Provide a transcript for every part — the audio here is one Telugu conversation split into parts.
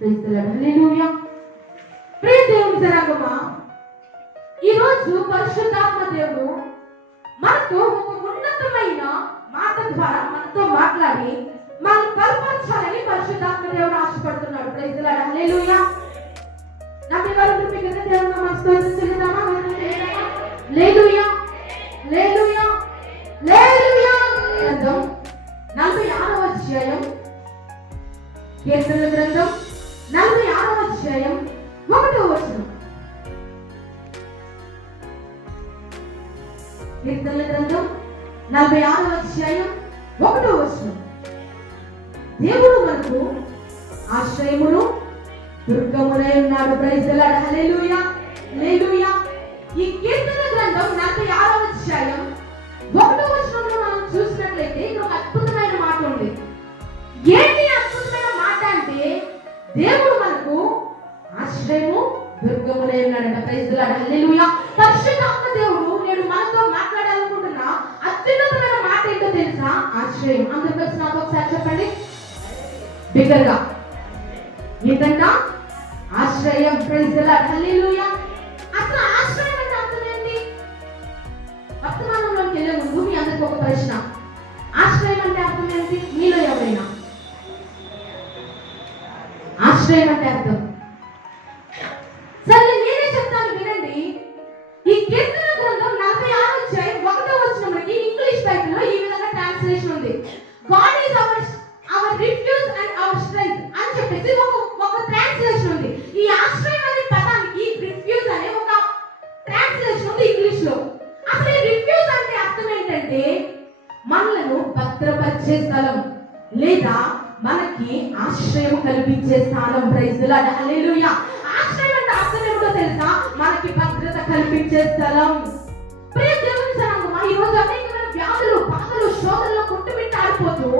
హల్లెలూయా. ప్రియ దేవుని జనాంగమా, ఈ రోజు పరిశుద్ధాత్మ దేవుడు మనతో ఒక ఉన్నతమైన మాట ద్వారా మనతో మాట్లాడి మనం బలపరచాలని పరిశుద్ధాత్మ దేవుడు ఆశపడుతున్నాడు. Praise the Lord. హల్లెలూయా. నమ్మే వారు మీకు దేవుని నామమున స్తుతి చెల్లిద్దామా? హల్లెలూయా. హల్లెలూయా. హల్లెలూయా. గ్రంథం 46వ అధ్యాయం, కీర్తనల గ్రంథం 46వ అధ్యాయం 1వ వచనం. కీర్తనల గ్రంథం 46వ అధ్యాయం 1వ వచనం. దేవుడు మనకు ఆశ్రయమును దుర్గమునై ఉన్నాడు. Praise the Lord. Hallelujah. Hallelujah. ఈ కీర్తన గ్రంథం 46వ అధ్యాయం 1వ వచనంలో మనం చూసినట్లయితే ఇక్కడ ఒక అద్భుతమైన మాట ఉంది. ఏంటి అద్భుతమైన మాట అంటే, దేవుడు మనకు ఆశ్రయము దుర్గమునై ఉన్నాడంట. Praise the Lord. హల్లెలూయా. పరిశుద్ధాత్మ దేవుడు నేడు మనతో మాట్లాడాలనుకుంటున్న అత్యున్నతమైన మాట ఏంటో తెలుసా? ఆశ్రయం. అందరూ కలిసి నాతో ఒకసారి చెప్పండి బిగ్గరగా. ఏంటంట? ఆశ్రయం. Praise the Lord. హల్లెలూయా. అసలు ఆశ్రయం అంటే అర్థం ఏంటి? వర్తమానంలోకి వెళ్ళే ముందు మీ అందరికి ఒక ప్రశ్న. ఆశ్రయం అంటే అర్థం ఏంటి? మీలో ఎవరైనా ఆశ్రయం అంటే అర్థం? సరే నేనే చెప్తాను వినండి. ఈ కీర్తన గ్రంథం 46వ అధ్యాయం 1వ వచనంలోకి ఇంగ్లీష్ బైబిల్లో ఈ విధంగా ట్రాన్స్లేషన్ ఉంది. God is our refuse and hour strength అని చెప్పేసి ఒక ట్రాన్స్లేషన్ ఉంది. ఈ ఆశ్రయం అనే పదానికి రిఫ్యూజ్ అనే ఒక ట్రాన్స్లేషన్ ఉంది ఇంగ్లీష్ లో. అసలు ఈ రిఫ్యూజ్ అంటే అర్థం ఏంటంటే మనలను భద్రపరిచే స్థలం లేదా మనకి ఆశ్రయం కల్పించే స్థానం. Praise the Lord. హల్లెలూయా. ఆశ్రయం అంటే అర్థం ఏమిటో తెలుసా? మనకి భద్రత కల్పించే స్థలం. ప్రియ దేవుని జనాంగమా, ఈ రోజు అనేకమైన వ్యాధులు, బాధలు, శోధనలో కొట్టుమిట్టాడిపోతూ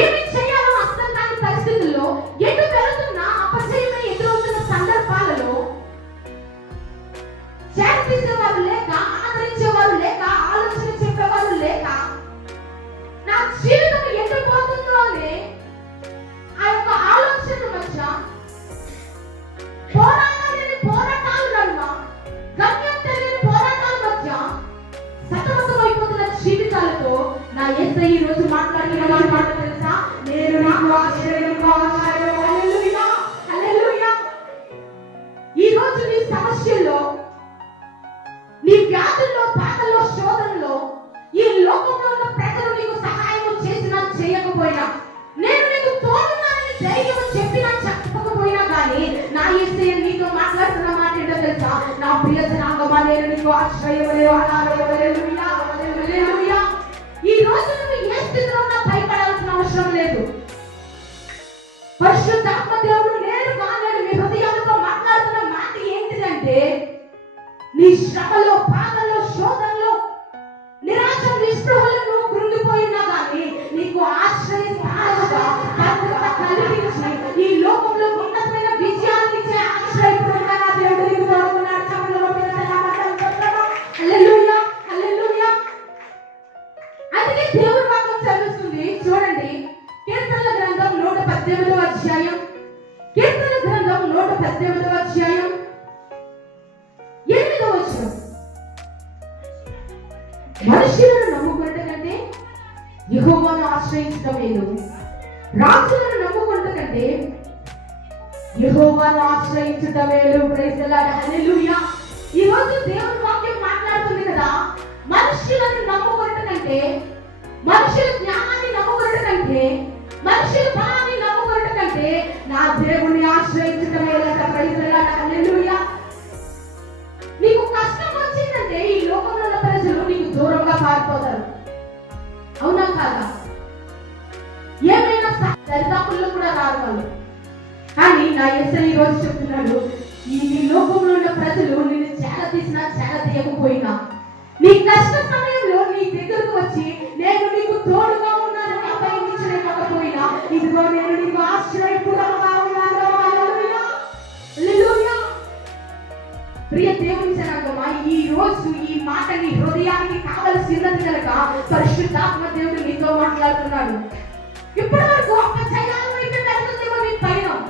ఏమి చేయాలో అర్థం కాని పరిస్థితుల్లో ఎటు వెళుతున్నా అపజయమే ఎదురవుతున్న సందర్భాలలో చేర్చేవారు లేక, ఆదరించేవారు లేక, ఆలోచన చెప్పేవారు లేక, నా జీవితం ఎటు పోతుందో అనే ఆ యొక్క ఆలోచన మధ్య పోరాటాల నడుమ, గమ్యం తెలియని పోరాటాల మధ్య సతమతమైపోతున్న జీవితాలతో నా యేసయ్య ఈ రోజు మాట్లాడిన మాట తెలుసా? నేను నీకు ఆశ్రయం. హల్లెలూయా. హల్లెలూయా. ఈ రోజు నీ సమస్యల్లో, నీ వ్యాధుల్లో, బాధల్లో, శోధనలో ఈ లోకంలో ఉన్న ప్రజలు నీకు సహాయం చేసినా చేయకపోయినా, నేను నీకు తోడున్నానని ధైర్యం చెప్పినా చెప్పకపోయినా కానీ నా యేసయ్య నీతో మాట్లాడుతున్న మాట ఏంటో తెలుసా? నా ప్రియ జనాంగమా, నేను నీకు ఆశ్రయం. హల్లెలూయా. హల్లెలూయా. ఈ రోజు నువ్వు ఏ స్థితిలో ఉన్నా భయపడాల్సిన అవసరం లేదు. పరిశుద్ధాత్మ దేవుడు నేరుగా మీ హృదయాలతో మాట్లాడుతున్న మాట ఏంటిదంటే, నీ శ్రమలో, బాధల్లో, శోధనలో, నిరాశ, నిస్పృహలో నువ్వు కృంగిపోయినా కానీ నీకు ఆశ్రయం భద్రత కలిగించి ఈ లోకంలో ఉన్నతమైన విజయాన్ని ఇచ్చే ఆశ్రయపురంగా నా దేవుడు నీకు తోడుకున్నాడు. హల్లెలూయా. హల్లెలూయా. అందుకే దేవుడి వాక్యం చదువుతుంది చూడండి. కీర్తనల గ్రంథం 118వ అధ్యాయం, కీర్తనల గ్రంథం 118వ అధ్యాయం 8వ వచనం. మనుషులను నమ్ముకున్నట కంటే యెహోవాను ఆశ్రయించడం మేలు. రాజులను నమ్ముకున్నట కంటే యెహోవాను ఆశ్రయించడం మేలు. Praise the Lord. హల్లెలూయా. ఈ రోజు దేవుని వాక్యం మాట్లాడుతుంది కదా, మనుషులను నమ్ముకున్నట కంటే, మనుషుల జ్ఞానాన్ని నమ్ముకున్నట కంటే, మనుషుల బలాన్ని నమ్ముకున్నట కంటే నా దేవుని ఆశ్రయించడం మేలంట. Praise the Lord. హల్లెలూయా. నీకు కష్టం వచ్చిందంటే ఈ లోకంలో ఉన్న ప్రజలు నీకు దూరంగా పారిపోతారు. అవునా కాదా? ఏమైనా దరిదాపుల్లో కూడా రారు వాళ్ళు. కానీ నా యేసయ్య ఈ రోజు చెప్తున్నాడు, ఈ లోకంలో ఉన్న ప్రజలు నిన్ను చేర తీసినా చేర తీయకపోయినా, నీ కష్ట సమయంలో నీ దగ్గరకు వచ్చి నేను నీకు తోడుగా ఉన్నాను, అభయించలేకపోయినా, ఇదిగో నేను నీకు ఆశ్రయపురంగా ఉన్నాను. హల్లెలూయా. హల్లెలూయా. ప్రియ దేవుని జనాంగమా, ఈ రోజు ఈ మాట నీ హృదయానికి కావలసినది కనుక పరిశుద్ధాత్మ దేవుడు నీతో మాట్లాడుతున్నాడు. ఇప్పటి వరకు అపజయాల వైపు వెళ్తుందేమో నీ పయనం,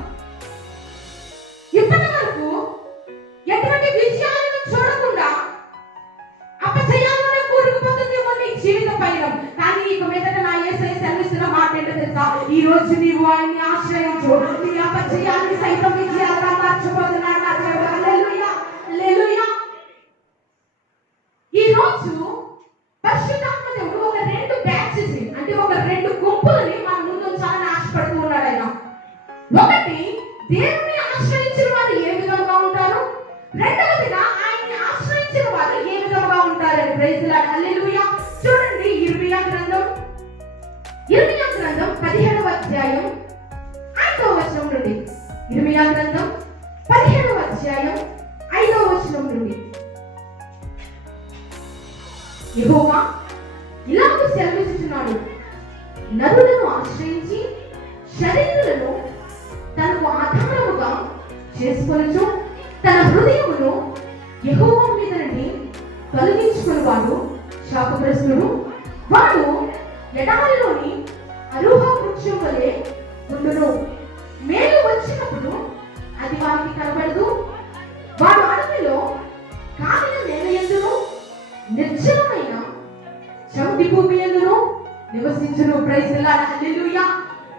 రోజు నీవు ఆయన్ని ఆశ్రయించు, నీ అపజయాన్ని సైతం విజయాలుగా మార్చబోతున్నాడు నా దేవుడు. హల్లెలూయా, హల్లెలూయా. ఈ రోజు పరిశుద్ధాత్మ దేవుడు ఒక 2 బ్యాచెస్, అంటే ఒక 2 గుంపులని మన ముందు ఉంచాలని ఆశపడుతూ ఉన్నాడు ఆయన. ఒకటి, దేవుని ఆశ్రయించిన వారు ఏ విధంగా ఉంటారు, రెండవదిగా ఆయన్ని ఆశ్రయించిన వారు ఏ విధంగా ఉంటారని. ప్రైజ్ లార్డ్, హల్లెలూయా. చూడండి ఇర్మియా గ్రంథం 17వ అధ్యాయం 5వ వచనం నుండి. ఇర్మియా గ్రంథం 17వ అధ్యాయం 5వ వచనం నుండి. యెహోవా ఇలాగ సెలవిస్తున్నాడు, నరులను ఆశ్రయించి శరీరులను తనకు ఆధారముగా చేసుకొనుచు తన హృదయమును యెహోవా మీద నుండి తొలగించుకునేవాడు శాపగ్రస్తుడు. వాడు ఎడారిలోని అరుహ వృక్షం వలె ఉండును. మేలు వచ్చినప్పుడు అది వారికి కనబడదు. వాడు అడవిలో కాలిన నేల యందును నిర్జనమైన చౌటి భూమి యందును నివసించును. ప్రైజ్ లార్డ్, హల్లెలూయా.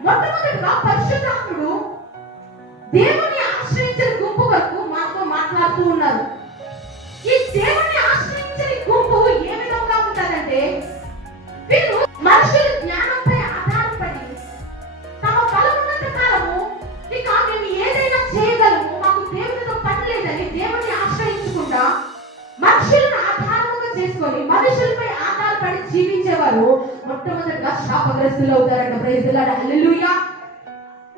మొట్టమొదటిగా పరిశుద్ధాత్ముడు దేవుని ఆశ్రయించిన గుంపు వరకు మాతో మాట్లాడుతూ ఉన్నారు. ఈ దేవుని ఆశ్రయించిన గుంపు ఏ విధంగా ఉంటారంటే, వీరు మనుషుల జ్ఞానంపై ఆధారపడి తమ బలమున్నంత కాలము ఇక మేము ఏదైనా చేయగలము, మాకు దేవునితో పని లేదని దేవుని ఆశ్రయించకుండా మనుషులను ఆధారముగా చేసుకొని మనుషులపై ఆధారపడి జీవించేవారు మొట్టమొదటిగా శాపగ్రస్తులు అవుతారంట. ప్రైజ్ లార్డ్, హల్లెలూయా.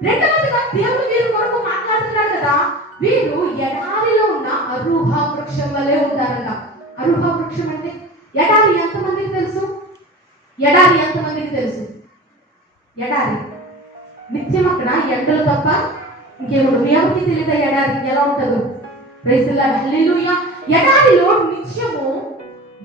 రెండవదిగా దేవుడు వీరి కొరకు మాట్లాడుతున్నాడు కదా, వీరు ఎడారిలో ఉన్న అరుహ వృక్షం వలె ఉంటారంట. అరుహ వృక్షం అంటే ఎడారి ఎంతమందికి తెలుసు? ఎడారి ఎంతమందికి తెలుసు? ఎడారి నిత్యం అక్కడ ఎండలు తప్ప ఇంకేముండదు. మీ ఎవరికి తెలియదు ఎడారి ఎలా ఉంటుందో. ప్రైజ్ లార్డ్, హల్లెలూయా. ఎడారిలో నిత్యము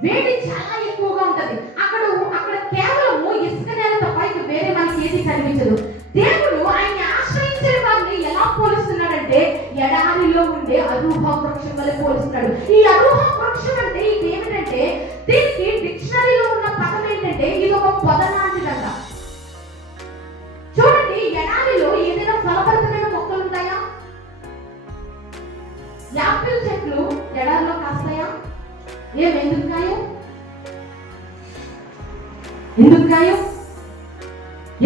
వేడి చాలా ఎక్కువగా ఉంటది. అక్కడ కేవలము ఇసుక నేల తప్ప ఇక వేరే మనకి ఏది కనిపించదు. దేవుడు ఆయన్ని ఆశ్రయించిన వారిని ఎలా పోలుస్తున్నాడంటే ఎడారిలో ఉండే అరుహ వృక్షం వల్ల పోలుస్తున్నాడు. ఈ అరుహ వృక్షం అంటే ఇది ఏమిటంటే, దీనికి డిక్షనరీలో ఉన్న పదం ఏంటంటే ఇది ఒక పొద లాంటిదంట. చూడండి, ఎడారిలో ఏదైనా ఫలభరితమైన మొక్కలు ఉంటాయా? యాపిల్ చెట్లు ఎడారిలో కాస్తాయా? ఎందుకు కాయో?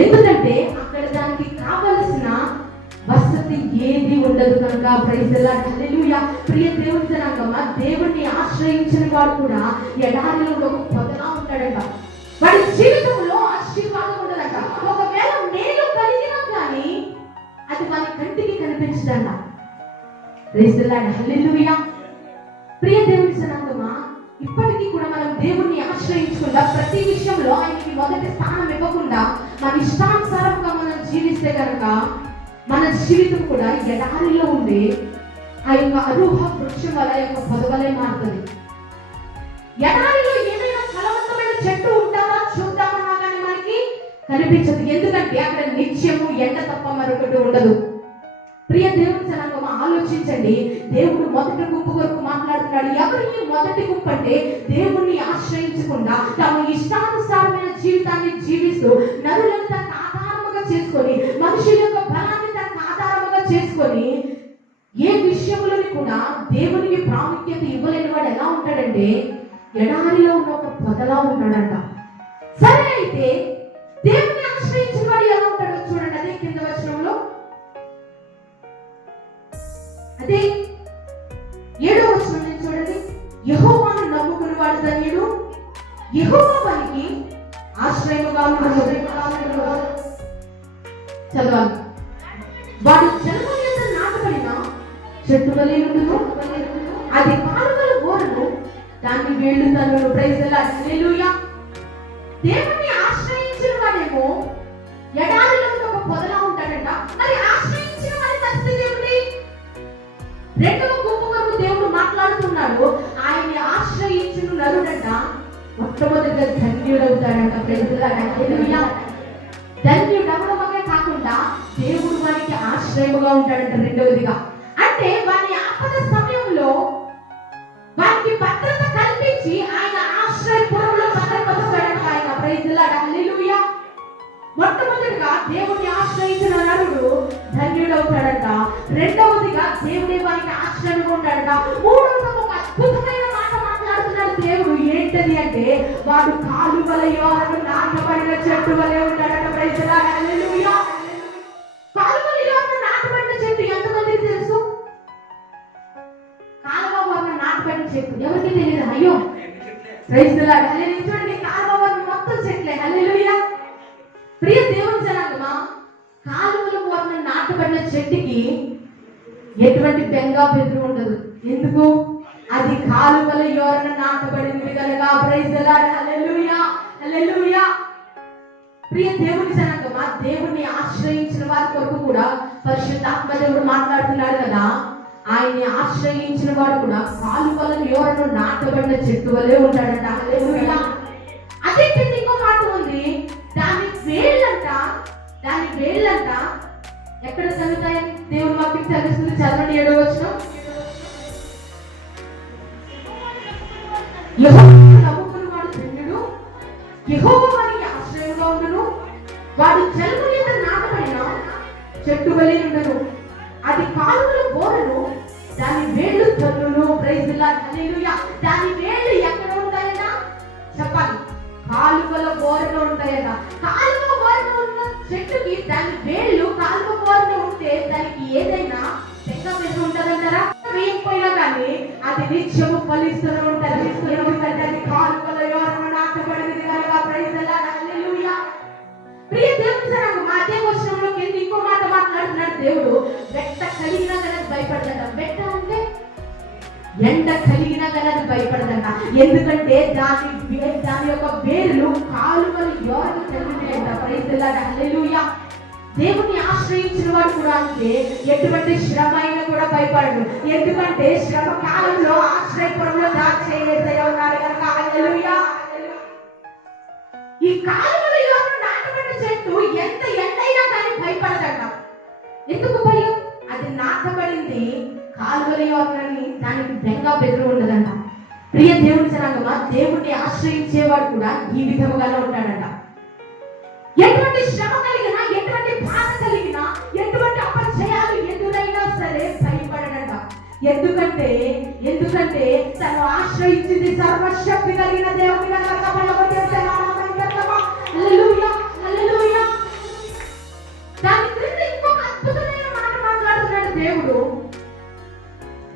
ఎందుకంటే అక్కడ దానికి కావలసిన వసతి ఏది ఉండదు కనుక. ప్రైజ్ లార్డ్, హల్లెలూయా. ప్రియ దేవుని జనాంగమా, దేవుణ్ణి ఆశ్రయించిన వాడు కూడా ఎడారిలో ఒక పొదలా ఉంటాడంట. వాడి జీవితంలో ఆశీర్వాదం ఉండదంట. ఒకవేళ మేలు కలిగినా కానీ అది వారి కంటికి కనిపించదంట. ప్రైజ్ లార్డ్, హల్లెలూయా. ప్రియ దేవుని జనాంగమా, ఇప్పటికీ కూడా మనం దేవుణ్ణి ఆశ్రయించకుండా ప్రతి విషయంలో ఆయనకి మొదటి స్థానం ఇవ్వకుండా మన ఇష్టానుసారంగా మనం జీవిస్తే కనుక మన జీవితం కూడా ఎడారిలో ఉండే ఆ యొక్క అరుహ వృక్షం వల్ల యొక్క పొదవలే మారుతుంది. ఎడారిలో ఏదైనా ఫలవంతమైన చెట్టు ఉంటామా చూద్దామన్నా కానీ మనకి కనిపించదు. ఎందుకంటే అక్కడ నిత్యము ఎండ తప్ప మరొకటి ఉండదు. ప్రియ దేవుని జనాంగమా, ఆలోచించండి. దేవుడు మొదటి గుంపు వరకు మాట్లాడుతున్నాడు. ఎవరు ఈ మొదటి గుంపు అంటే, దేవుణ్ణి ఆశ్రయించకుండా తమ ఇష్టానుసారమైన జీవితాన్ని జీవిస్తూ నరులను తనకు ఆధారముగా చేసుకొని మనుషుల యొక్క బలాన్ని తనకు ఆధారముగా చేసుకొని ఏ విషయంలోని కూడా దేవునికి ప్రాముఖ్యత ఇవ్వలేని వాడు ఎలా ఉంటాడంటే ఎడారిలో ఉన్న ఒక పొదలా ఉంటాడంట. సరే, అయితే దేవుని ఆశ్రయించిన వాడు ఎలా ఉంటాడో చూడండి. అదే కింద వచనంలో, అదే 7వ వచనం నుంచి చూడండి. యెహోవాను నమ్ముకుని వాడు ధన్యుడు, యెహోవా వానికి ఆశ్రయముగా ఉండును. చదవాలి. వాడు జలముల యందు నాటబడిన చెట్టు వలె ఉండును, అది కాలువల ఓరను దాన్ని వేళ్ళు తన్నును. ప్రైజ్ లార్డ్, హల్లెలూయా. దేవుణ్ణి ఆశ్రయించిన వాడేమో ఎడారిలో ఒక పొదలా ఉంటాడంట. మరి ఆశ్రయించిన వారి పరిస్థితి ఏమిటి? రెండవ గుంపు వరకు దేవుడు మాట్లాడుతున్నాడు. ఆయన్ని ఆశ్రయించిన నరుడంట మొట్టమొదటిగా ధన్యుడవుతాడంట. ప్రైజ్ లార్డ్, హల్లెలూయా. ధన్యుడవడమే కాకుండా దేవుడు వారికి ఆశ్రయముగా ఉంటాడంట. రెండవదిగా అంటే వారి ఆపద సమయంలో వారికి భద్రత కల్పించి ఆయన ఆశ్రయపురంలో భద్రపరుస్తాడంట ఆయన. ప్రైజ్ లార్డ్, హల్లెలూయా. మొట్టమొదటిగా దేవుని ఆశ్రయించిన నరుడు ధన్యుడవుతాడంట. రెండవదిగా దేవుడే వారికి ఆశ్రయంగా ఉంటాడంట. మూడవది ఒక అద్భుతమైన మాట మాట్లాడుతున్నాడు దేవుడు. ఏంటది అంటే వాడు కాలువల యోరను నాటబడిన చెట్టు వలె ఉంటాడట. ప్రైజ్ ది లార్డ్, హల్లెలూయా. కాలువల యోరను నాటబడిన చెట్టు ఎంతమందికి తెలుసు? కాలువ యోరను నాటబడిన చెట్టు ఎవరికి తెలియదు? అయ్యో, ప్రైజ్ ది లార్డ్, హల్లెలూయా. చూడండి, కాలువ యోరను మొత్తం చెట్లే. హల్లెలూయా. ప్రియ దేవుని జనాంగమా, కాలువల యోరను నాటబడిన చెట్టుకి ఎటువంటి బెంగ బెదురు ఉండదు. ఎందుకు? అది కాలువల యోరన నాటబడింది కనుక. ప్రైజ్ ది లార్డ్, హల్లెలూయా, హల్లెలూయా. ప్రియ దేవుని జనాంగమా, దేవుని ఆశ్రయించిన వారి కొరకు కూడా పరిశుద్ధాత్మ దేవుడు మాట్లాడుతున్నాడు కదా. ఆయన్ని ఆశ్రయించిన వాడు కూడా కాలువల యోరను నాటబడిన చెట్టు వలె ఉంటాడంట. హల్లెలూయా. అదే ఇంకో మాట ఉంది, దాని వేళ్ళంట ఎక్కడ చదువుతాయని దేవుని వాక్యం చదివిస్తుంది. చదవండి 7వ వచనం. యెహోవాను నమ్ముకున్నవాడు ధన్యుడు, యెహోవా వానికి ఆశ్రయంగా ఉండును. వాడు జలము కింద నాటబడిన చెట్టు వలె ఉండను. అది కాలువల బోరను, దాని వేళ్ళు తన్నును. ప్రైజ్ ది లార్డ్, హల్లెలూయా. దాని వేళ్ళు ఎక్కడ ఉంటాయట చెప్పాలి? కాలువల బోరలో ఉంటాయట. కాలువ బోరలో ఉన్న చెట్టుకి దాని వేళ్ళు కాలువ బోరలో ఉంటే దానికి ఏదైనా బెంగ బెదురు ఉంటదంటారా? వేయకపోయినా కానీ అది నిత్యము ఫలిస్తూనే ఉంటది. ఎందుకంటే అది కాలువల యోరన నాటబడింది కనుక. ప్రైజ్ ది లార్డ్, హల్లెలూయా. ప్రియ దేవుని జనాంగమా, అదే వచనంలో కింద ఇంకో మాట మాట్లాడుతున్నాడు దేవుడు. వెట్ట కలిగినా కానీ భయపడదంట. వెట్ట అంటే ఎండ కలిగినా కానీ అది భయపడదంట. ఎందుకంటే దాని యొక్క వేర్లు కాలువల యోరన కలిగినాయంట. ప్రైజ్ ది లార్డ్, హల్లెలూయా. దేవుని ఆశ్రయించిన వాడు కూడా అంటే ఎటువంటి శ్రమ అయినా కూడా భయపడడు. ఎందుకంటే శ్రమ కాలంలో ఆశ్రయపురంలో దాచేయగా ఉన్నారు కనుక. హల్లెలూయా. ఈ కాలువల యోరన నాటబడిన చెట్టు ఎంత ఎండైనా కానీ భయపడదంట. ఎందుకు భయం? అది నాటబడింది కాలువల యోరనని, దానికి బెంగ బెదురు ఉండదంట. ప్రియ దేవుని జనాంగమా, దేవుడిని ఆశ్రయించేవాడు కూడా ఈ విధముగానే ఉంటాడంట. ఎటువంటి శ్రమ కలిగినా, ఎటువంటి బాధ కలిగినా, ఎటువంటి అపజయాలు ఎదురైనా సరే భయపడడంట. ఎందుకంటే తను ఆశ్రయించింది సర్వశక్తి కలిగిన దేవుని కనుక. హల్లెలూయా, హల్లెలూయా. దాని క్రింద ఇంకొక అద్భుతమైన మాట మాట్లాడుతున్నాడు దేవుడు.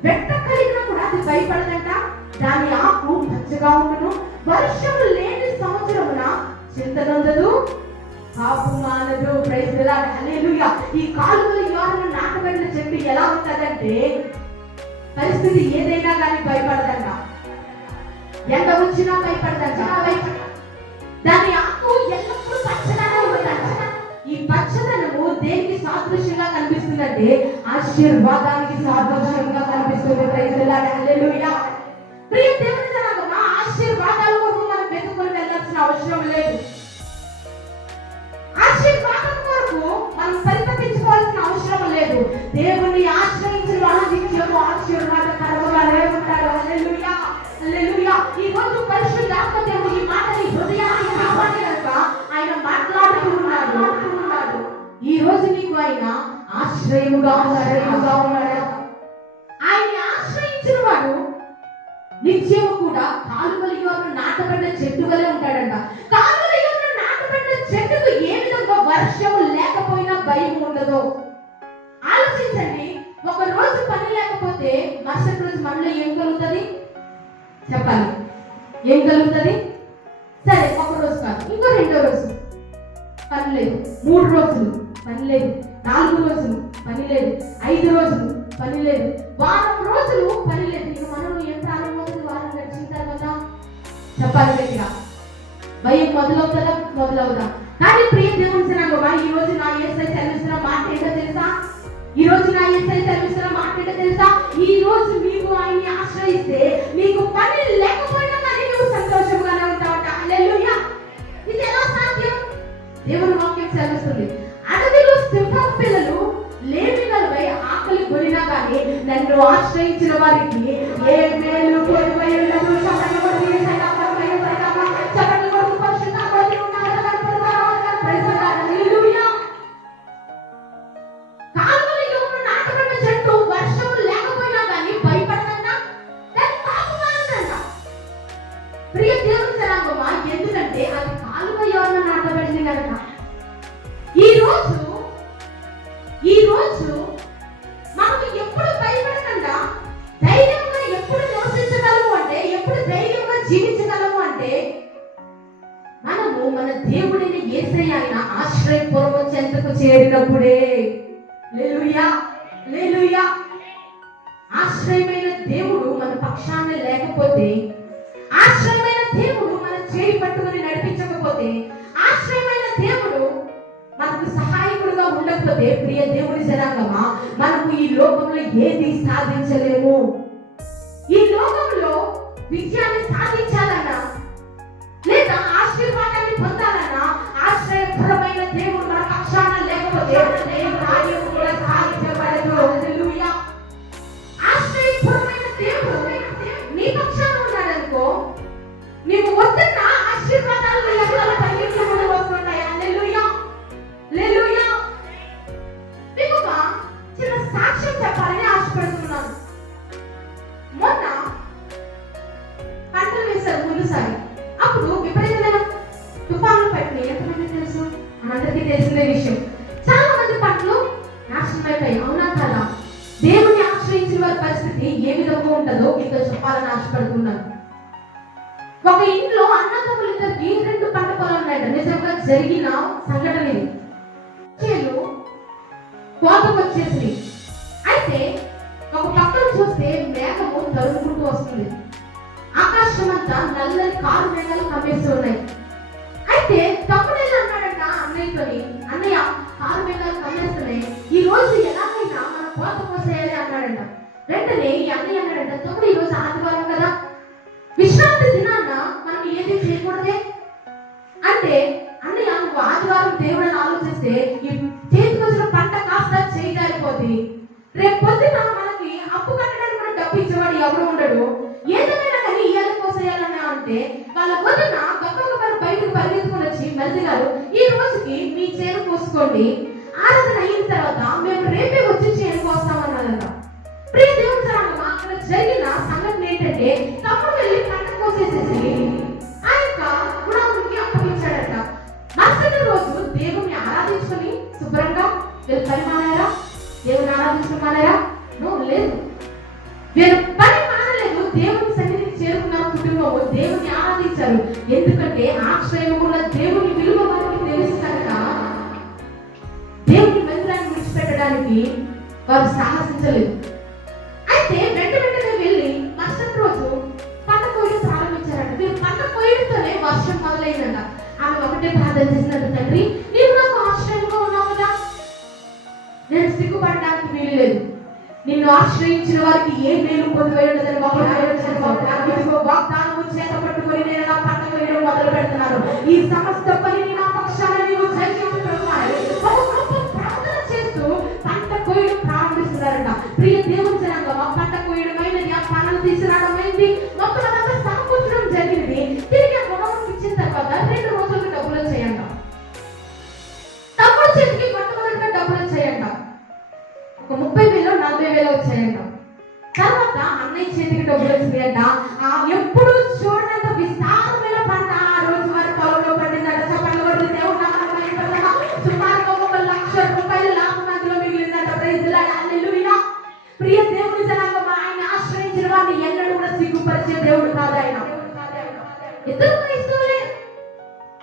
వెట్ట కలిగినా కూడా అది భయపడదంట. దాని ఆకు పచ్చగా ఉండును. వర్షము లేని సంవత్సరమున చింతనొందదు, కాపు మానదు. Praise the Lord, hallelujah. ఈ కాలువల యోరన నాటబడిన చెట్టు ఎలా ఉంటదంటే పరిస్థితి ఏదైనా కానీ భయపడదంట. ఎండ వచ్చినా భయపడదంట. దాని ఆకు ఎల్లప్పుడూ పచ్చగానే ఉంటుందంట. ఈ పచ్చదనము దేనికి సాదృశ్యంగా కనిపిస్తుందంటే ఆశీర్వాదానికి సాదృశ్యంగా కనిపిస్తుంది. ప్రైజ్ ది లార్డ్, హల్లెలూయా. ప్రియ దేవుని జనాంగమా, ఆశీర్వాదాల కొరకు మనం వెతుకుని వెళ్ళాల్సిన అవసరం లేదు. ఆశీర్వాదం కొరకు మనం పరితపించుకోవాల్సిన అవసరం లేదు. దేవుని ఆశ్రయించిన వాడు నిత్యము ఆశీర్వాదకరముగానే ఉంటాడు. హల్లెలూయా, హల్లెలూయా. ఈ రోజు పరిశుద్ధాత్మ దేవుడు ఈ మాటని హృదయానికి రావాలి కనుక ఆయన మాట్లాడుతూ ఉన్నాడు. ఈ రోజు నీకు ఆయన ఆశ్రయముగా ఉన్నాడు. ఆయన ఆశ్రయించిన వాడు నిత్యము కూడా కాలువల యోరన నాటబడిన చెట్టు వలె ఉంటాడంట. కాలువల యోరన నాటబడిన చెట్టుకు ఏ విధంగా వర్షం లేకపోయినా భయం ఉండదో ఆలోచించండి. ఒక రోజు పని లేకపోతే మరుసటి రోజు మనలో ఏం కలుగుతుంది చెప్పాలి? ఏం కలుగుతుంది? సరే, ఒక రోజు కాదు, ఇంకో 2వ రోజు పని లేదు, 3 రోజులు పని లేదు, 4 రోజులు పని లేదు, 5 రోజులు పని లేదు, వారం రోజులు పని లేదు. ఇక మనం ఎంత ఆనందమవుతుంది వారం గడిచిన తర్వాత చెప్పాలి గట్టిగా. భయం మొదలవుదా? కానీ ప్రియ దేవుని జనాంగమా, ఈ రోజు నా యేసయ్య సెలవిస్తున్న మాట ఏంటో తెలుసా? ఈ రోజు నా యేసయ్య సెలవిస్తున్న మాట ఏంటో తెలుసా? ఈ రోజు నీవు ఆయన్ని ఆశ్రయిస్తే నీకు పని లేకపోయినా కానీ నువ్వు సంతోషంగానే ఉంటావట. హల్లెలూయా. ఇది ఎలా సాధ్యం? దేవుని వాక్యం సెలవిస్తుంది. అడవిలో సింహం పిల్లలు లేమిగలవై ఆకలి కొనినా కానీ నన్ను ఆశ్రయించిన వారికి ఏ మేలు కొనువై ఉండదు. రోజు మనము ఎప్పుడు భయపడకుండా ధైర్యంగా ఎప్పుడు నివసించగలము అంటే, ఎప్పుడు ధైర్యంగా జీవించగలము అంటే, మనము మన దేవుడిని యేసయ్య ఆయన ఆశ్రయపురము చెంతకు చేరినప్పుడే. హల్లెలూయా, హల్లెలూయా. ఆశ్రయమైన దేవుడు మన పక్షాన లేకపోతే, ఆశ్రయమైన దేవుడు మన చేయి పట్టుకుని నడిపించకపోతే, ఆశ్రయమైన దేవుడు మనకు సహాయకుడుగా ఉండకపోతే, ప్రియ దేవుని జనాంగమా, మనకు ఈ లోకంలో ఏది సాధించలేము. ఈ లోకంలో విజయాన్ని సాధించాలన్నా లేదా ఆశీర్వాదాన్ని పొందాలన్నా ఆశ్రయపరమైన దేవుడు మన పక్షాన లేకపోతే ఏ కార్యం కూడా సాధించబడదు. హల్లెలూయా. ఆశ్రయపరమైన దేవుడు నీ పక్షాన ఉన్నాడనుకో, నీవు వస్తున్న ఆశీర్వాదాలు లెక్కలు పరిగెత్తుకుంటూ వస్తుంటాయి. హల్లెలూయా, హల్లెలూయా. మీకు ఒక చిన్న సాక్ష్యం చెప్పాలని ఆశపడుతున్నాను. మొన్న పంటలు వేశారు ముందుసారి. అప్పుడు విపరీతమైన తుఫాన్లు పట్టినాయి. ఎంతమంది తెలుసు? మనందరికీ తెలిసిన విషయం. చాలా మంది పంటలు నాశనం అయిపోయాయి. అవునా కాదా? దేవుని ఆశ్రయించిన వారి పరిస్థితి ఏ విధంగా ఉంటుందో మీతో చెప్పాలని ఆశపడుతున్నాను. ఒక ఇంట్లో అన్నదమ్ములిద్దరికి 2 పంట పొలాలు ఉన్నాయంట. నిజంగా జరిగిన సంఘటన ఇది. కోతకు వచ్చేసి అయితే ఒక పక్కన చూస్తే మేఘము తరుముకుంటూ వస్తుంది. ఆకాశం అంతా నల్లని కారు మేఘాలు కమ్మేస్తూ ఉన్నాయి. అయితే తమ్ముడు అన్నాడంట అన్నయ్యతోని, అన్నయ్య కారు మేఘాలు కమ్మేస్తున్నాయి, ఈ రోజు ఎలాగైనా మన కోత కోసేయాలి అన్నాడంట. వెంటనే ఈ అన్నయ్య అన్నాడంట, తమ్ముడు ఈ రోజు ఆదివారం కదా, విశ్రాంతి దినాన్న మనం ఏది చేయకూడదే అంటే, అన్నయ్య నువ్వు ఆదివారం దేవుడిని ఆలోచిస్తే ఈ చేతికి వచ్చిన పంట కాస్త చేయి జారిపోతుంది. రేపు పొద్దున మనకి అప్పు కట్టడానికి మనం డబ్బు ఇచ్చేవాడు ఎవరు ఉండడు. ఏదైనా కానీ ఇయ్యాలి కోసేయాలని అంటే వాళ్ళ వదిన గొప్ప బయటకు పరిగెత్తుకుని వచ్చి, మరిది గారు ఈ రోజుకి మీ చేను కోసుకోండి, ఆరాధన అయిన తర్వాత మేము రేపే వచ్చి చేను కోస్తామన్నారంట. ప్రియ దేవుని జనాంగమా, అక్కడ జరిగిన సంఘటన ఏంటంటే, తమ్ముడు వెళ్ళి పంట కోసేసేసి ఆ యొక్క గుణానికి అప్పగించాడట. మరుసటి రోజు దేవుని ఆరాధించుకొని శుభ్రంగా వీళ్ళు పని మానారా? దేవుని ఆరాధించమన్నారా? లేదు, వీళ్ళు పని మానలేదు. దేవుని సన్నిధికి చేరుకున్న కుటుంబము దేవుని ఆరాధించారు. ఎందుకంటే ఆశ్రయం ఉన్న దేవుని విలువ వారికి తెలుసు కనుక దేవుని మందిరాన్ని విడిచిపెట్టడానికి వారు సాహసించలేదు. అయితే వెంటనే వెళ్ళి మరుసటి రోజు పంట కోయడం ప్రారంభించారంట. మీరు పంట కోయడంతోనే వర్షం మొదలైందంట. ఆమె ఒకటే ప్రార్థన చేసినట్టు, తండ్రి నీవు నాకు ఆశ్రయంగా ఉన్నావు కదా, నేను సిగ్గుపడడానికి వీలు లేదు. నిన్ను ఆశ్రయించిన వారికి ఏ మేలు పొందువేయడదని వాగ్దానము చేత పట్టుకొని నేను నా పంట కోయడం మొదలు పెడుతున్నాను. ఈ సమస్త పనిని నా పక్షాన నీవు ప్రార్థన చేస్తూ పంట కోయడం ప్రారంభిస్తున్నారంట. ప్రియ దేవుని జనాంగమా, పంట కోయడమైనది, ఆ పనులు తీసుకురావడమైంది, మొత్తం అదంతా సమకూర్చడం జరిగింది. తిరిగి గొడవలు ఇచ్చిన తర్వాత 2 రోజులకు డబ్బులు వచ్చాయంట. తమ్ముడు చేతికి మొట్టమొదటిగా డబ్బులు వచ్చాయంట. ఒక 30,000 40,000 వచ్చాయంట. తర్వాత అన్నయ్య చేతికి డబ్బులు వచ్చినాయంట. ఎప్పుడు చూడనంత విస్తారమైన పంట ఆ రోజు వారి పొలంలో పడిందంట. చెప్పండి, దేవుడు సుమారుగా 1,00,000 రూపాయలు లాభం అందులో మిగిలిందంట. ప్రైజ్ ది లార్డ్, హల్లెలూయా. ప్రియ దేవుని జనాంగమా, ఆయన ఆశ్రయించిన వారిని ఎన్నడూ కూడా సిగ్గుపరిచే దేవుడు కాదు ఆయన. ఇద్దరు క్రైస్తవులే,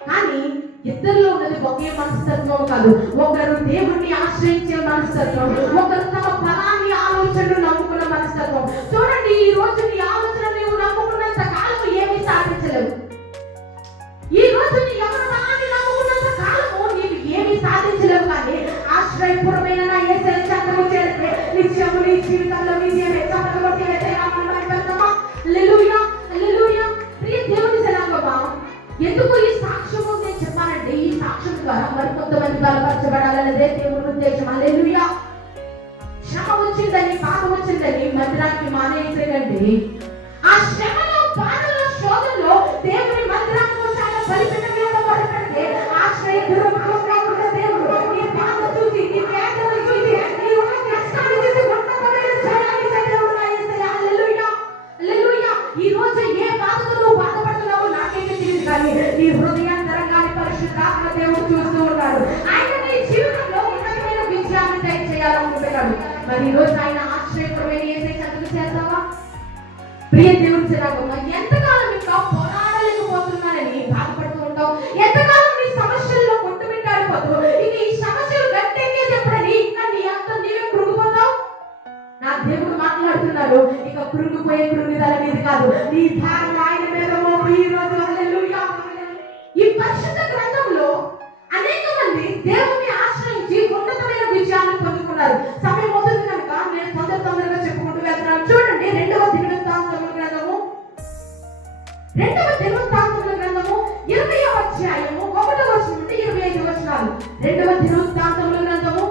కానీ ఇద్దరిలో ఉన్నది ఒకే మనస్తత్వం కాదు. ఒకరు దేవుణ్ణి ఆశ్రయించే మనస్తత్వం, ఒకరు తమ ఫలాన్ని ఆలోచనలు నమ్ముకున్న మనస్తత్వం. చూడండి, ఈ రోజు నీ ఆలోచన నీవు నమ్ముకున్నంత కాలం ఏమీ సాధించలేవు. ఈ రోజు నీ ఎవరి ఫలాన్ని నమ్ముకున్నంత కాలము నీవు ఏమీ సాధించలేవు. కానీ ఆశ్రయపూర్వమైన నా యేసయ్య చెంతకు చేరితే నిత్యము నీ జీవితంలో విజయమే. హల్లెలూయా, హల్లెలూయా. ప్రియ దేవుని జనాంగమా, ఎందుకు ఈ సాక్ష్యము నేను చెప్పానంటే, ఈ సాక్ష్యం ద్వారా మరి కొంతమంది బలపరచబడాలన్నదే దేవుని ఉద్దేశం. హల్లెలూయా. శ్రమ వచ్చిందని, పాపం వచ్చిందని మందిరానికి మానేయకండి. ఆ శ్రమలో, బాధలో, శోధనలో దేవుని మందిరానికి వచ్చాక బలిపీఠం మీద మొదలుపెడితే ఆశ్రయ దుర్మార్గంగా ఉన్న దేవుడు నీ బాధ చూసి, నీ వేదన చూసి, నీ ఉన్న కష్టాన్ని చూసి ఉన్నతమైన జయాన్ని ఇచ్చే దేవుడు నా యేసయ్య. హల్లెలూయా, హల్లెలూయా. ఈ రోజు ఏ బాధతో నువ్వు బాధపడుతున్నావో నాకైతే తెలియదు, కానీ నీ హృదయాంతరంగాన్ని పరిశుద్ధాత్మ దేవుడు చూస్తూ ఉన్నాడు. ఆయన నీ జీవితంలో ఉన్నతమైన విజయాన్ని దయచేయాలనుకుంటున్నాడు. మరి ఈ రోజు ఆయన ఆశ్రయపరమైన ఏసై చెంతకు చేస్తావా? ప్రియ దేవుని జనాంగం, ఎంతకాలం ఇంకా పోరాడలేకపోతున్నానని బాధపడుతూ ఉంటావు? ఎంతకాలం నీ సమస్యల్లో కొట్టుమిట్టాడిపోతూ ఇక ఈ సమస్యలు గట్టెక్కేటప్పుడని ఇంకా నీ అంతా నీవే కృంగిపోతావు? నా దేవుడు మాట్లాడుతున్నాడు, ఇక కృంగిపోయే కృంగిదల మీద కాదు, నీ భారం ఆయన మీద మోపు. ఈ రోజు హల్లెలూయా. ఈ పరిశుద్ధ గ్రంథంలో అనేక మంది దేవుని ఆశ్రయించి ఉన్నతమైన విజయాన్ని పొందుకున్నారు. సమయం అవుతుంది కనుక నేను తొందరగా చెప్పుకుంటూ వెళ్తున్నాను. చూడండి, 2వ దినవృత్తాంతముల గ్రంథము 20వ అధ్యాయము 1వ వచనం నుండి 25 వచనాలు. 2వ దినవృత్తాంతముల గ్రంథము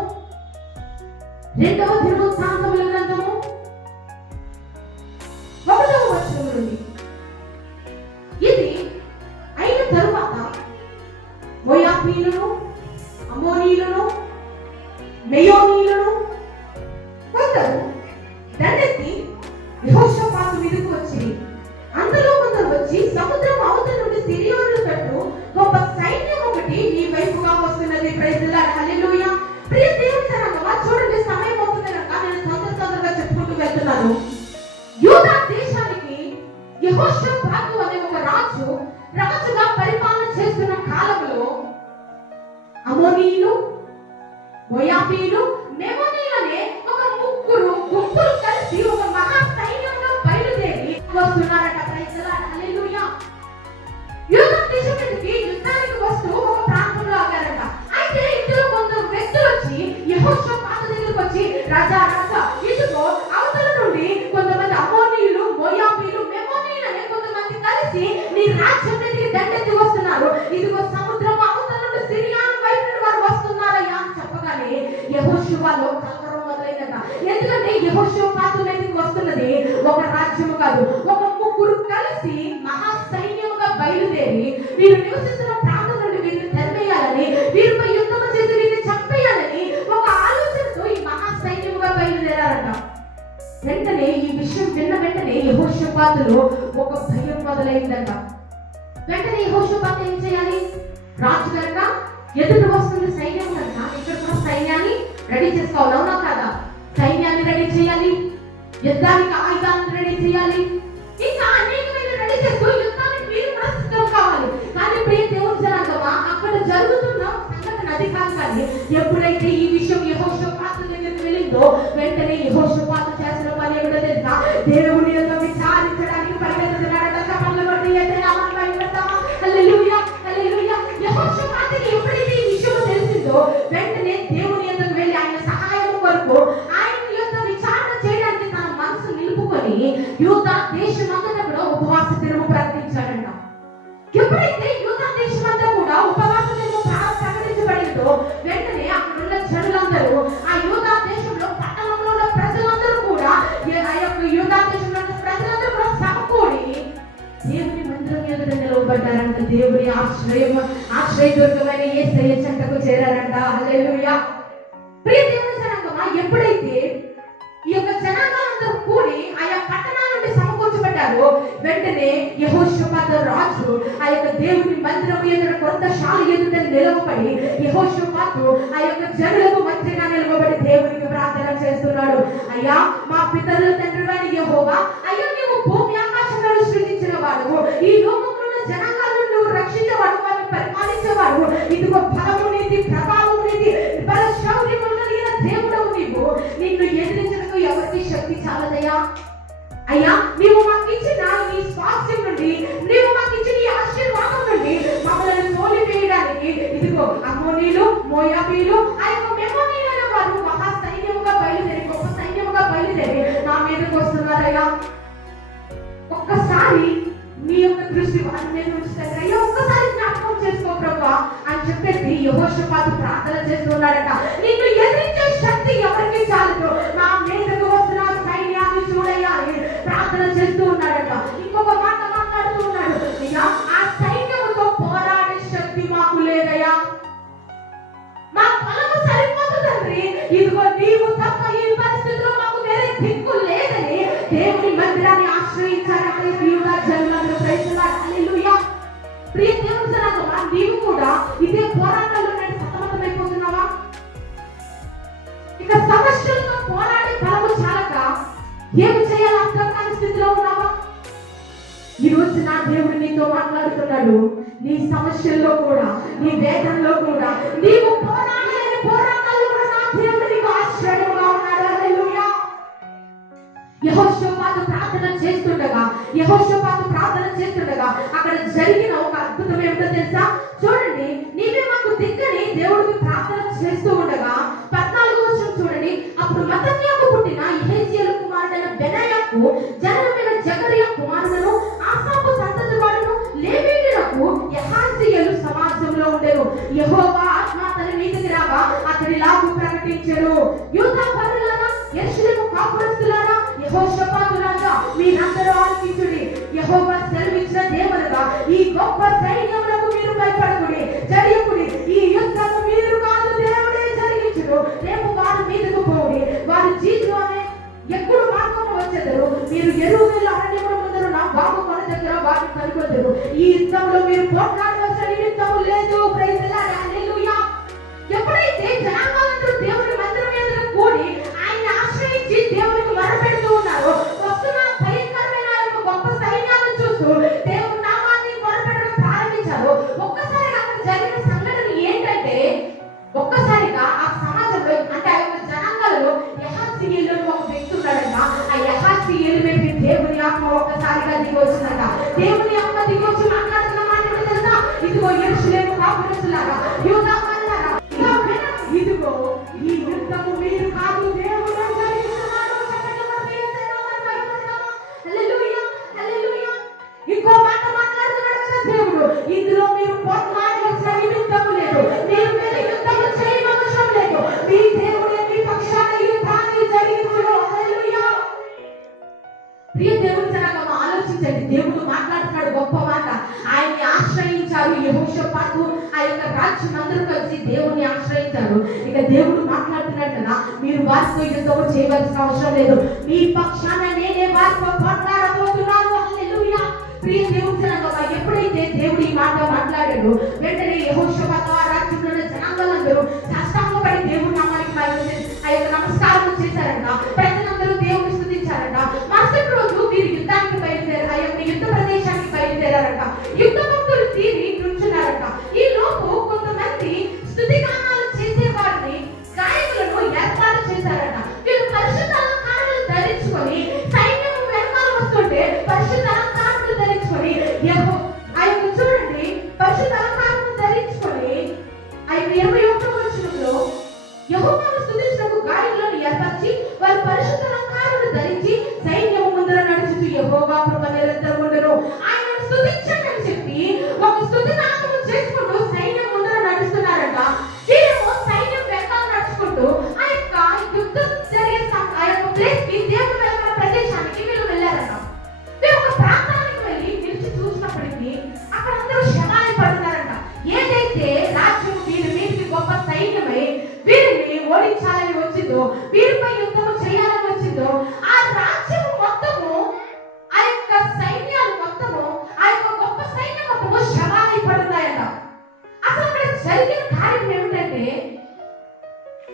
1వ వచనం నుండి. ఇది అయిన తరువాత మోయాబీయులను, అమ్మోనీయులను, మెయోనీయులను కొందరు దండెత్తి యెహోషాపాతు మీదకు వచ్చి, అందులో కొందరు వచ్చి సముద్రం అవతల నుండి సిరియోనుల తట్టు గొప్ప సైన్యం ఒకటి నీ వైపుగా వస్తున్నది. ప్రైజ్ ది లార్డ్, హల్లెలూయా. ప్రియ దేవుని జనాంగమా, చూడండి, సమయం అవుతుంది కనుక నేను తొందరగా చెప్పుకుంటూ వెళ్తున్నాను. యూదా దేశానికి యెహోషాపాతు అనే ఒక రాజుగా పరిపాలన చేస్తున్న కాలంలో అమోనీయులు, మోయాబీయులు, మెమోనీయులు అనే ఒక ముగ్గురు గుంపులు కలిసి ఒక మహా సైన్యంగా బయలుదేరి వస్తున్నారట. ప్రైజ్ ది లార్డ్, హల్లెలూయా. యూదా దేశం మీదకి యుద్ధానికి వస్తూ ఒక ప్రాంతంలో ఆగారట. అయితే ఇందులో కొందరు వ్యక్తులు వచ్చి యెహోషాపాతు దగ్గరికి వచ్చి, రాజా ఇదిగో అవతల నుండి కొంతమంది అమోనీయులు, మోయాబీయులు, మెమోనీయులు అనే కొంతమంది కలిసి నీ రాజ్యం మీదకి దండెత్తి వస్తున్నారు. ఇదిగో సముద్రం అవతల నుండి సిరియాను వైపు నుండి వారు వస్తున్నారయ్యా అని చెప్పగానే యెహోషువలో కలవరం మొదలైందట. ఎందుకంటే యెహోషాపాతు మీదకి వస్తున్నది ఒక రాజ్యము కాదు, ఒక ముగ్గురు కలిసి మహా సైన్యముగా బయలుదేరి వీరు నివసిస్తున్న ప్రాంతం నుండి వీరిని తరిమేయాలని, వీరిపై యుద్ధం చేసి వీరిని చంపేయాలని ఒక ఆలోచనతో ఈ మహా సైన్యముగా బయలుదేరారట. వెంటనే ఈ విషయం విన్న వెంటనే యెహోషాపాతులో ఒక భయం మొదలైందట. వెంటనే యెహోషాపాతు ఏం చేయాలి? రాజు కనుక ఎదురు వస్తున్న సైన్యం కనుక ఇక్కడ కూడా సైన్యాన్ని రెడీ చేసుకోవాలి, అవునా కాదా? సైన్యాన్ని రెడీ చేయాలి, యుద్ధానికి ఆయుధాలను రెడీ చేయాలి, ఇంకా అనేకమైన రెడీ చేస్తూ యుద్ధానికి వీరు కూడా సిద్ధం కావాలి. కానీ ప్రియ దేవుని జనాంగమా, అక్కడ జరుగుతున్న సంఘటన అది కాదు. కానీ ఎప్పుడైతే ఈ విషయం యెహోషాపాతు దగ్గరికి వెళ్ళిందో వెంటనే యెహోషాపాతు చేసిన పని ఏమిటో తెలుసా? దేవుని యొక్క విచారించడానికి పరిగెత్తుతున్నాడట. కమల బట్టి హల్లెలూయా, హల్లెలూయా. యెహోషాపాతుకి ఎప్పుడైతే ఈ విషయం తెలిసిందో వెంటనే దేవుని యొద్దకు వెళ్ళి ఆయన సహాయం కొరకు ఆయన యొక్క విచారణ చేయడానికి తన మనసు నిలుపుకొని యూదా దేశమంతటా కూడా ఉపవాస దినము ప్రకటించాడంట. ఎప్పుడైతే యూదా దేశమంతా కూడా ఉపవాస దినము ప్రకటించబడిందో వెంటనే అక్కడున్న జనులందరూ, ఆ యూదా దేశంలో పట్టణంలో ఉన్న ప్రజలందరూ కూడా, ఆ యొక్క యూదా దేశంలో ఉన్న ప్రజలందరూ కూడా సమకూడి దేవుని మందిరం ఎదుట నిలవబడ్డారంట. దేవుని ఆశ్రయదుర్గమైన యేసయ్య చెంతకు చేరారంట. హల్లెలూయా. ప్రియ దేవుని జనాంగమా, ఎప్పుడైతే ఈ యొక్క జనాంగాలందరూ కూడి ఆయా పట్టణాల నుండి సమకూర్చబడ్డారో వెంటనే యెహోషాపాతు రాజు ఆ యొక్క దేవుని మందిరం ఎదుట కొత్త శాల ఎదుట నిలవబడి యెహోషాపాతు ఆ యొక్క జనులకు మధ్యగా నిలవబడి దేవునికి ప్రార్థన చేస్తున్నాడు. అయ్యా, మా పితరుల తండ్రివైన యెహోవా, అయ్యో నీవు భూమి ఆకాశములను సృజించిన వాడు, ఈ లోకంలో ఉన్న జనాంగాలను నువ్వు రక్షించేవాడు, వారిని పరిపాలించేవాడు. ఇదిగో బలము నీది, ప్రభావము నీది, బల శౌర్యము కలిగిన దేవుడవు నీవు. నిన్ను ఎదిరించడానికి ఎవరికి శక్తి చాలదయ్యా. అయ్యా, నీవు మాకు ఇచ్చిన ఈ స్వాస్థ్యం నుండి, నీవు మాకు ఇచ్చిన ఈ ఆశీర్వాదం నుండి మమ్మల్ని తోలివేయడానికి ఇదిగో అమ్మోనీయులు, మోయాబీయులు, ఆ యొక్క మెమోనీయులు అనే వారు మహా సైన్యముగా బయలుదేరి, గొప్ప సైన్యముగా బయలుదేరి నా మీదకి వస్తున్నారయ్యా. ఒక్కసారి నీ యొక్క దృష్టి వారి మీద ఉంచుతారు. అయ్యా, ఒక్కసారి జ్ఞాపకం చేసుకో ప్రభువా అని చెప్పేసి యెహోషాపాతు ప్రార్థన చేస్తున్నాడట. నిన్ను ఎదిరించే శక్తి ఎవరికి చాలదు, నా మీదకు వస్తున్న సైన్యాన్ని చూడయ్యా అని ప్రార్థన చేస్తూ ఉన్నాడట. ఇంకొక మాట మాట్లాడుతూ ఉన్నాడు, అయ్యా, ఆ సైన్యముతో పోరాడే శక్తి మాకు లేదయ్యా, మా బలము సరిపోదు తండ్రి, ఇదిగో నీవు తప్ప ఈ పరిస్థితిలో మాకు వేరే దిక్కు లేదని దేవుని మందిరాన్ని ఆశ్రయించారంటే యూదా జనులందరూ. ప్రైజ్ ది లార్డ్, హల్లెలూయా. ప్రియ దేవుని జనాంగమా, నీవు కూడా ఇదే పోరాటంలో సతమతమైపోతున్నావా? ఇక సమస్యలతో పోరాడే బలము చాలక ఏమి చేయాలి అర్థం కాని స్థితిలో ఉన్నావా? ఈ రోజు నా దేవుడు నీతో మాట్లాడుతున్నాడు. నీ సమస్యల్లో కూడా, నీ వేదనలో కూడా, నీవు పోరాడలేని పోరాటాల్లో కూడా నా దేవుడు నీకు ఆశ్రయంగా ఉన్నాడు. హల్లెలూయా. యెహోషాపాతు ప్రార్థన చేస్తుండగా అక్కడ జరిగిన ఒక అద్భుతం ఏమిటో తెలుసా? చూడండి, నీవే మాకు దిక్కని దేవుడికి ప్రార్థన చేస్తూ ఉండగా 14వ వచనం చూడండి. అప్పుడు మత్తన్యాకు పుట్టిన యెహెజ్కేలు కుమారుడైన బెనాయాకు జనరమైన జకరియా కుమారులను ఆసాపు సంతతి వాడును లేవీయులకు యెహజ్కేలు సమాజంలో ఉండెను. యెహోవా ఆత్మ అతని మీదికి రాగా అతడిలాగు ప్రకటించెను, యూదా పరులారా, యెరూషలేము కాపురస్తులారా, యెహోషాపాతు రాజా, మీరందరూ ఆలకించుడి. యెహోవా సెలవిచ్చిన దేవుడుగా ఈ గొప్ప సైన్యములకు మీరు భయపడకుడి, జడియకుడి. ఈ యుద్ధము మీరు కాదు, దేవుడే జరిగించును. రేపు వారి మీదకు పోవుడి, వారి జీతులు అనే ఎప్పుడు మార్గము వచ్చెదరు. మీరు ఎరువుల అరణ్యముల ముందర నా బాబు కొన దగ్గర వారిని కనుగొందురు. ఈ యుద్ధంలో మీరు పోట్లాడవలసిన నిమిత్తము లేదు. Praise the Lord. హల్లెలూయా. ఎప్పుడైతే జనాంగాలందరూ దేవుని మందిరం మీద కూడి ఆయన ఆశ్రయించి దేవునికి మొరపెడుతూ ఉన్నారో, వస్తున్న భయంకరమైన గొప్ప సైన్యాలను చూస్తూ దేవుని నామాన్ని మొరపెట్టడం ప్రారంభించారు. ఒక్కసారిగా అక్కడ జరిగిన సంఘటన ఏంటంటే, ఒక్కసారిగా ఆ సమాజంలో అంటే ఆ యొక్క జనాంగాలలో యెహజ్కేలు ఒక వ్యక్తి ఉన్నాడంట. ఆ యెహజ్కేలు మీద దేవుని ఆత్మ ఒక్కసారిగా దిగి వచ్చిందంట. దేవుని ఆత్మ దిగి వచ్చి మాట్లాడుతున్న మాట ఏంటో తెలుసా? ఇదిగో యెరూషలేము కాపురస్తులారా, యూదా పరులారా, ఇదిగో ఈ యుద్ధము మీరు కాదు, దేవుడు జరిగిస్తున్నాడు. హల్లెలూయా, హల్లెలూయా. ఇంకో మాట మాట్లాడుతున్నాడు కదా దేవుడు, ఇందులో మీరు పోట్లాడవలసిన నిమిత్తము లేదు, మీరు మీద యుద్ధము చేయవలసిన లేదు, మీ దేవుడే మీ పక్షాన యుద్ధాన్ని జరిగించును. హల్లెలూయా. ప్రియ దేవుని జనాంగం, ఆలోచించండి. దేవుడు మాట్లాడుతున్నాడు గొప్ప మాట. ఆయన్ని ఆశ్రయించారు యెహోషాపాతు, ఆ యొక్క రాజ్యం అందరూ కలిసి దేవుణ్ణి ఆశ్రయించారు. ఇక దేవుడు మాట్లాడుతున్నాడు కదా, మీరు వారితో యుద్ధం చేయవలసిన అవసరం లేదు, మీ పక్షాన నేనే వారితో పోట్లాడబోతున్నాను. హల్లెలూయా. ప్రియ దేవుని జనాంగం, ఎప్పుడైతే దేవుడు ఈ మాట మాట్లాడాడు, వెంటనే యెహోషాపాతు ఆ రాజ్యంలో ఉన్న జనాంగాలందరూ సాష్టాంగపడి దేవుని నామానికి ఆ యొక్క నమస్కారం చేశారంట. ప్రజలందరూ దేవుని స్తుతించారంట. మరుసటి రోజు వీరు యుద్ధానికి బయలుదేరారు, ఆ యొక్క యుద్ధ ప్రదేశానికి బయలుదేరారంట. యుద్ధ భక్తులు తీరి నుంచున్నారంట. ఈ లోపు కొంతమంది స్తుతి గానాలు చేసే వారిని, గాయకులను ఏర్పాటు చేశారట. వీరు పరిశుద్ధ అలంకారాలు ధరించుకొని సైన్యం వెనకాల వస్తుంటే పరిశుద్ధ అలంకారాలు ధరించుకొని ఆ యొక్క చూడండి పరిశుద్ధ అలంకారాలు ధరించుకొని ఆ యొక్క 21వ వచనంలో యెహోవాను స్తుతించుటకు గాయకులను ఏర్పరిచి వారు పరిశుద్ధ అలంకారాలు ధరించి సైన్యము ముందర నడుచుచు యెహోవా కృప నిరంతరం ఉండెను. ఆయనను స్తుతించండి అని చెప్పి ఒక స్తుతి నామము చేసుకుంటూ సైన్యం ముందర నడుస్తున్నారట. వీరేమో సైన్యం వెనకాల నడుచుకుంటూ ఆ యొక్క యుద్ధం జరిగే ఆ యొక్క ప్లేస్ కి, దేవుడు వెళ్ళిన ప్రదేశానికి వీళ్ళు వెళ్ళారట. వీరు ఒక ప్రాంతానికి వెళ్ళి నిలిచి చూసినప్పటికీ అక్కడ అందరూ శవాలు పడుతున్నారంట. ఏదైతే రాజ్యం వీరి మీదకి గొప్ప సైన్యమై వీరిని ఓడించాలని వచ్చిందో, వీరిపై యుద్ధం చేయాలని వచ్చిందో, ఆ రాజ్యం మొత్తము, ఆ యొక్క సైన్యాలు మొత్తము, ఆ యొక్క గొప్ప సైన్యం మొత్తము శవాలై పడుతున్నాయట. అసలు ఇక్కడ జరిగిన కార్యం ఏమిటంటే,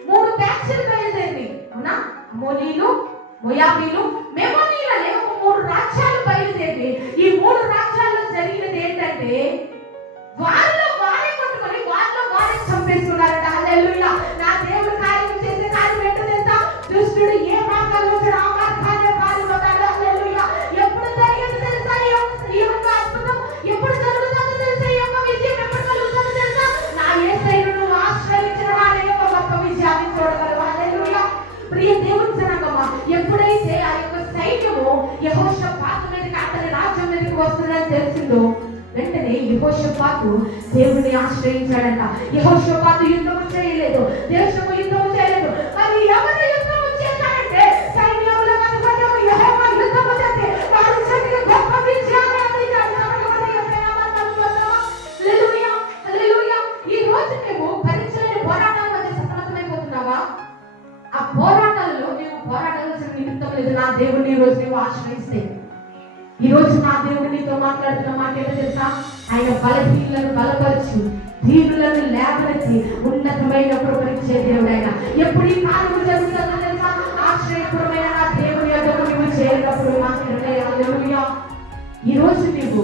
3 బ్యాచ్లు బయలుదేరి, అవునా? అమోనీయులు, మోయాబీలు, మెమోనీయులు అనే ఒక 3 రాజ్యాలు బయలుదేరి, ఈ 3 రాజ్యాల్లో జరిగినది ఏంటంటే, వారిలో వారే కొట్టుకొని వారిలో వారే చంపేస్తున్నారట. హల్లెలూయా. నా దేవుడు కార్యం చేసే కార్యం ఏంటో తెలుసా? దుష్టుడు ఏ మార్గాల్లో వచ్చాడు ఆ మార్గాన్ని పారిపోతాడు. హల్లెలూయా. ఎప్పుడు జరిగేది తెలుసా? ఈ యొక్క అద్భుతం ఎప్పుడు జరుగుతుందో తెలుసా? ఈ యొక్క విజయం ఎప్పుడు కలుగుతుందో తెలుసా? నా యేసయ్యను నువ్వు ఆశ్రయించిన వాడే ఒక గొప్ప విజయాన్ని చూడగలవు. హల్లెలూయా. ప్రియ దేవుని జనాంగమా, ఎప్పుడైతే ఆ యొక్క సైన్యము యెహోషాపాతు మీదకి, అతని రాజ్యం మీదకి వస్తుందని తెలిసిందో, వెంటనే యెహోషాపాతు దేవుడిని ఆశ్రయించాడంట. యెహోషాపాతు యుద్ధము చేయలేదు, దేశము యుద్ధము చేయలేదు. మరి ఎవరు యుద్ధము చేశారంటే, సైన్యముల అధిపతి యెహోవా యుద్ధము చేసి వారి చేతికి గొప్ప విజయాన్ని అందించాడు. హల్లెలూయా, హల్లెలూయా. ఈ రోజు మేము పరీక్షలైన పోరాటాల మధ్య సతమతమైపోతున్నావా? ఆ పోరాటాలలో మేము పోరాడాల్సిన నిమిత్తం లేదు. నా దేవుడిని ఈ రోజు నువ్వు ఆశ్రయిస్తే, ఈ రోజు నా దేవుడు నీతో మాట్లాడుతున్న మాట ఏంటో తెలుసా? ఆయన బలహీనులను బలపరచు, దీనులను లేవనెత్తి ఉన్నతమైన కృపనిచ్చే దేవుడైన. ఎప్పుడు ఈ కార్యము జరుగుతుందో తెలుసా? ఆశ్రయపురమైన నా దేవుని యొద్దకు నువ్వు చేరినప్పుడు. హల్లెలూయా. ఈ రోజు నువ్వు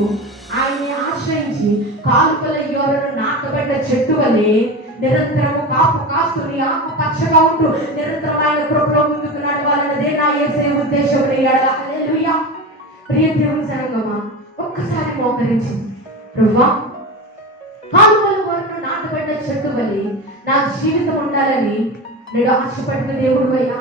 ఆయన్ని ఆశ్రయించి కాలుకల యోరను నాటబడ్డ చెట్టు వలె నిరంతరము కాపు కాస్తుని ఆకు పచ్చగా ఉంటూ నిరంతరం ఆయన కృపలో ముందుకు నడవాలన్నదే నా యేసే ఉద్దేశం. హల్లెలూయా. ప్రియ దేవుని సంగమా, ఒక్కసారి మోకరించి ప్రభువా, కాలువల వరకు నాటబడ్డ చెట్టు వలె నా జీవితం ఉండాలని నేను ఆశపడిన దేవుడు అయ్యా.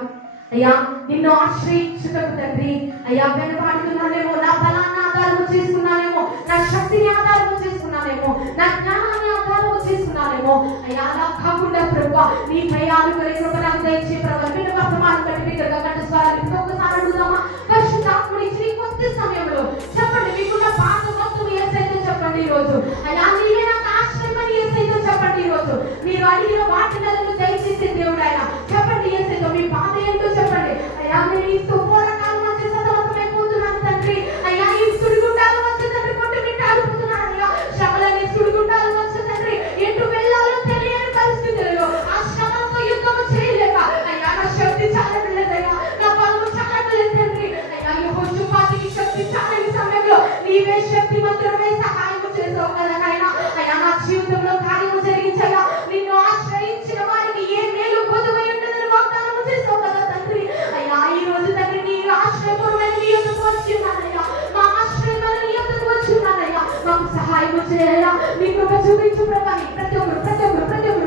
అయ్యా, నిన్ను ఆశ్రయించుటకు తండ్రి అయ్యా వెనబాడుతున్నానేమో, నా బలాన్ని ఆధారం చేసుకున్నానేమో, నా శక్తిని ఆధారం చేసుకున్నానేమో, నా జ్ఞానాన్ని ఆధారం చేసుకున్నానేమో. అయ్యా, అలా కాకుండా ప్రభువా నీపై ఆనుకునే కృప నాకు దయచే ప్రభువా. మీరు వర్తమానం బట్టి బిడ్డగా కంఠస్వరాలు ఒక్కసారి అడుగుదామా? పరిశుద్ధాత్ముడు ఇచ్చిన కొద్ది సమయంలో చెప్పండి, మీకున్న పాత మొత్తం ఏసైతే చెప్పండి ఈరోజు. అయ్యా, నీవే నాకు ఆశ్రయమని ఏసైతే చెప్పండి ఈరోజు. మీరు అడిగిన వాటిలను దయచేసే దేవుడు ఆయన. చెప్పండి ఏసైతో మీ బాధ ఏంటో చెప్పండి. అయ్యా, నేను ఈ పోరాటాల మధ్య సతమతమైపోతున్నాను తండ్రి. అయ్యా, ఈ సుడిగుండాల మధ్య తండ్రి కొట్టి మిట్టాడుతున్నాను. అయ్యా, శ్రమలని సుడిగుండాల మధ్య తండ్రి ఎటు వెళ్ళాలో తెలియని పరిస్థితులలో ఆ శ్రమతో యుద్ధము చేయలేక అయ్యా నా శక్తి చాలట్లేదయ్యా, నా బలము చాలట్లేదు తండ్రి. అయ్యా, యెహోషుపాతుకి శక్తి చాలని సమయంలో నీవే శక్తి మంత్రమే సహాయం చేసావు కదా నాయనా. అయ్యా, నా జీవితంలో కార్యము జరిగించగా నిన్ను ఆశ్రయించిన వారికి ఏ మేలు పొదువై ఉండదని వాగ్దానం చేసావు కదా తండ్రి. అయ్యా, ఈ రోజు తండ్రి నీ ఆశ్రయపూర్వమైన నీ యొద్దకు వచ్చి ఉన్నానయ్యా. మా ఆశ్రయమైన నీ యొద్దకు వచ్చి ఉన్నానయ్యా. మాకు సహాయం చేయాలా, నీ కృప చూపించు ప్రభాని. ప్రతి ఒక్కరు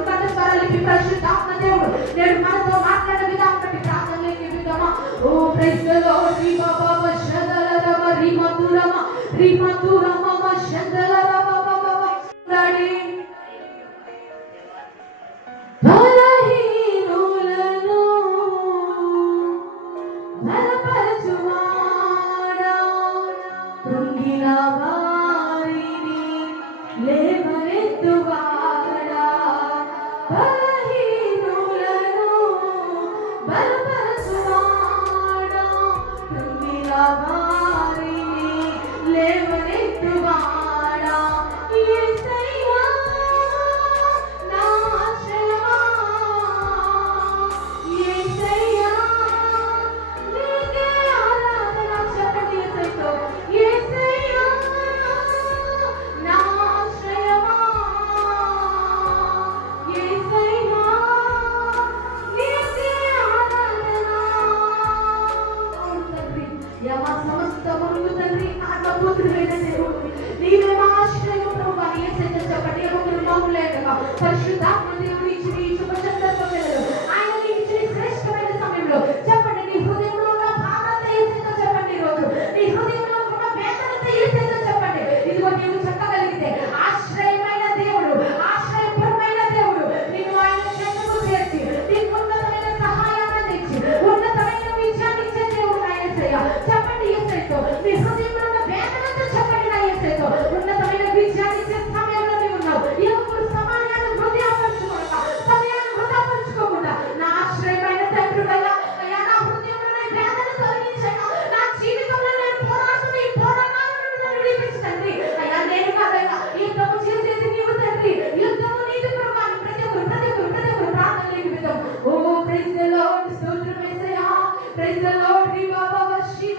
కంఠస్వరాలు పరిశుద్ధాత్మ దేవుడు నేడు మనతో మాట్లాడే విధానం బట్టి ప్రార్థనలోకి విధమా. ఓ ప్రైజ్ ది లార్డ్. రీ బాబా శందలరమ రీ మధురమ రీ మధురమ శందలరమ బాబా లాడి బలహీనులను బలపరచువాడా, కృంగిన వారిని లేవనెత్తువాడా. బలహీనులను బలపరచువాడా, కృంగిన వారిని లేవనెత్తువాడా. యేసయ్యా నా ఆశ్రయమా, యేసయ్యా నీకే ఆరాధన. చెప్పండి యేసయ్యతో, యేసయ్యా నా ఆశ్రయమా, యేసయ్యా నీకే ఆరాధన. అవును తండ్రి, యమా సమస్తమును తండ్రి ఆత్మపుత్రుడైన దేవుడు నీవే మా ఆశ్రయం ప్రభువా. యేసయ్యతో చెప్పండి, ఎవరు మామూలు లేక పరిశుద్ధాత్మ దేవుడు ఇచ్చిన ఈ శుభ సందర్భంలో ఆయన నీకు ఇచ్చిన శ్రేష్టమైన సమయంలో చెప్పండి, నీ హృదయంలో ఉన్న భారత యేసయ్యతో చెప్పండి. ఈరోజు నీ హృదయంలో ఉన్న వేదనతో యేసయ్యతో చెప్పండి. ఇదిగో నీవు చెప్పగలిగితే ఆశ్రయమైన దేవుడు, ఆశ్రయపరమైన దేవుడు నిన్ను ఆయన చెంతకు చేర్చి నీకు ఉన్నతమైన సహాయాన్ని తెచ్చి ఉన్నతమైన విజయాన్ని ఇచ్చే దేవుడు నా యేసయ్య. చెప్పండి యేసయ్యతో, నీ హృదయం